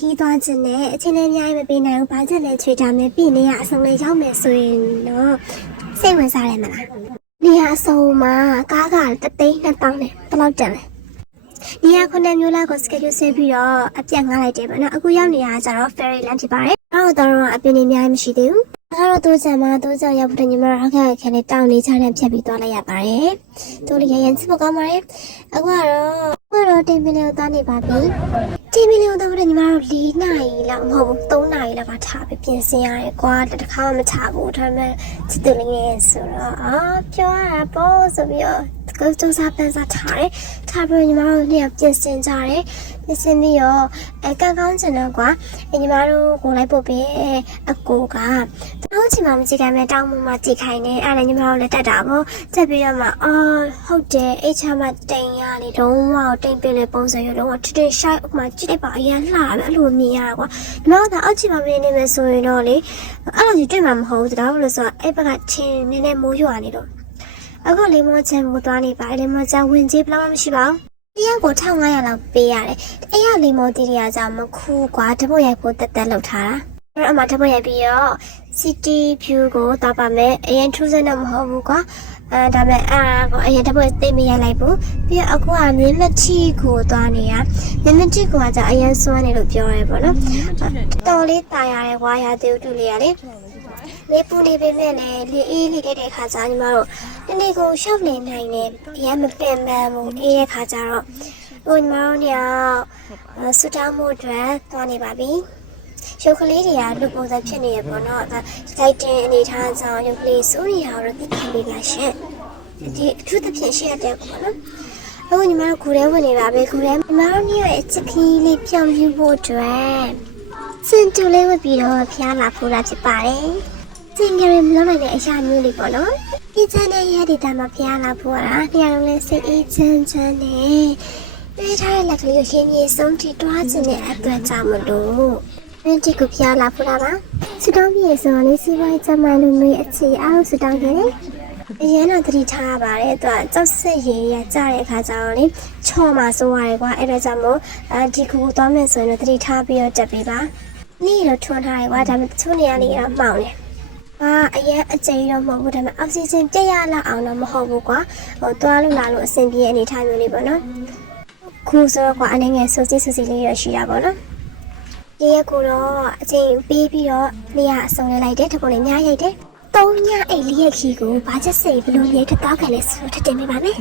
ခီးသွားခြင်းနဲ့အချင်းလေးများမပေးနိုင်ဘူးဘာချက်လဲချွေကြမယ်ပြည်နေရအစုံလေးရောက်မယ်ဆိုရင်တော့စိတ်ဝင်စားတယ်မလားနေရအစုံမှာကားက3,200နဲ့ဘယ်လောက်တန်လဲနေရခုနှစ်မျိုးလောက်ကို schedule ဆဲပြီးတော့အပြတ်ငှားလိုက်တယ်ပေါ့နော်အခုရောက်နေရကျတော့ ferry land ဖြစ်ပါတယ်အဲ့တော့အပင်နေအများကြီးမရှိသေးဘူးအဲ့တော့တိုးချင်မှာတိုးချင်ရောက်ဖို့ညီမတို့အခက်အခဲနဲ့တောင်းနေချတဲ့ဖြတ်ပြီးသွားလိုက်ရပါတယ်တိုးလေးရရင်စပကောင်းပါတယ်အခုတော့တင်ပင်လေးကိုသွားနေပါပြီတင်ပင်လေးကိုတော့ညီမတို့4 နာရီလောက်မဟုတ်ဘူး3 နာရီလောက်ကထားပြီးပြင်ဆင်ရတယ်ကွာတခါမှမထားဘူးဒါပေမဲ့စစ်တူလေးနဲ့ဆိုတော့ပြောရတာပေါ့ဆိုပြီးတော့ကိုစူးစမ်းပန်းစားထားပြီးညီမတို့เนี่ยပြင်ဆင်ကြတယ်ပြင်ဆင်ပြီးတော့ကောင်းချင်တော့ကွာညီမတို့ကိုလိုက်ပို့ပြီးအကိုကတောင်းချင်မှမကြည့်ခိုင်းမဲ့တောင်းမှမကြည့်ခိုင်းနေအဲ့ဒါညီမတို့လည်းတက်တာပေါ့တက်ပြီးတော့မှဟုတ်တယ်အဲ့ချမ်းမတိန်ရလေတော့ဝါတိန်ပင်လေပုံစံရတော့ထထရှိုက်ဥမာကြည့်လိုက်ပါအရင်လှပဲအဲ့လိုမြင်ရတာကွာညီမတို့အောက်ချင်မှမနေမယ်ဆိုရင်တော့လေအဲ့လိုကြီးတွေ့မှာမဟုတ်ဘူးဒါလို့ဆိုတော့အဲ့ဘက်ကချင်းနည်းနည်းမိုးရွာနေတော့အခုလေမောချမ်းကိုသွားနေပါလေမောချမ်းဝင်ကြီးဘယ်လောက်မှမရှိပါဘူးတရားကို1500လောက်ပေးရတယ်အဲ့ရလေမောတီရီယာကြောင့်မခူးကွာတပုတ်ရိုက်ဖို့တက်လောက်ထားတာအဲ့အမှတပုတ်ရိုက်ပြီးတော့ city view ကိုတောက်ပါမယ်အရင်ထူးဆန်းတော့မဟုတ်ဘူးကွာဒါပေမဲ့ကိုအရင်တပုတ်သိမရိုက်လိုက်ဘူးပြီးတော့အခုကမြင်းမချီကိုသွားနေရမြင်းမချီကိုကကြအရင်စွမ်းနေလို့ပြောရဲပေါ့နော်တော်လေးတာရတယ်ကွာရာသေးတူလေးရလေလေပူနေပေမဲ့လည်းလေအေးလေးတဲ့ခါကျညီမတို့ဒီနေ့ကိုရှောက်နေနိုင်တယ်အရင်မပင်ပန်းဘူးအေးတဲ့ခါကျတော့ညီမတို့ညဆူတောင်းမှုအတွက်သွားနေပါပြီရုပ်ကလေးတွေကလူပုံစံဖြစ်နေရပေါ့နော်လိုက်တင်အနေထားကြောင့်ရုပ်ကလေးစိုးရိမ်အောင်သိခံနေပါရှင်ဒီအထူးသဖြင့်ရှိရတဲ့ပေါ့နော်အခုညီမတို့ကိုယ်ထဲဝင်နေပါပဲကိုယ်ထဲညီမတို့ညရဲ့အချစ်ခီးလေးပြောင်းယူဖို့အတွက်စင်တူလေးဝတ်ပြီးတော့ဖျားလာဖို့လာဖြစ်ပါတယ်စင်ကြရမလို့နိုင်တဲ့အရာမျိုးလေးပေါ့နော်ဒီချမ်းတဲ့ရဲ့ဒီတာမှာဖျားလာဖို့တာနေရာလုံးလေးစိတ်အေးချမ်းချမ်းနဲ့တွေ့ထားတဲ့လက်ကလေးကိုရင်းရင်းဆုံးထိတွားခြင်းနဲ့အတွက်ကြောင့်မလို့မင်းဒီကိုဖျားလာဖို့တာပါစတောင်းပြေဆိုလေးစီးပွားကျမလူမျိုးအခြေအားစတောင်းတယ်အရင်တော့တတိထားပါတယ်သူကကြောက်စစ်ရေရကြတဲ့အခါကျတော့လေချော်မှာစိုးရတယ်ကွာအဲ့ဒါကြောင့်မို့ဒီကူသွားမယ်ဆိုရင်တော့တတိထားပြီးတော့တက်ပေးပါနေ့တော့ထွန်းထားရကွာဒါပေမဲ့တချို့နေရာလေးတော့မှောင်တယ်အရင်အကျဉ်းတော့မဟုတ်ဘူးဒါပေမဲ့အောက်ဆီဂျင်ပြည့်ရလောက်အောင်တော့မဟုတ်ဘူးကွာသွားလို့လာလို့အဆင်ပြေအနေထားမျိုးလေးပေါ့နော်ခုဆိုတော့ကွာအနေငယ်စိုးစီလေးရရှိတာပေါ့နော်ဒီရက်ကိုတော့အချိန်ပေးပြီးတော့နေရာအစုံလဲလိုက်တယ်တပုတ်လေးညားရိုက်တယ်3 ညအိတ်လေးရက်ခီကိုဘာချက်စိတ်ဘလို့ရိုက်တော့ခံလဲဆိုထတင်ပေးပါမယ်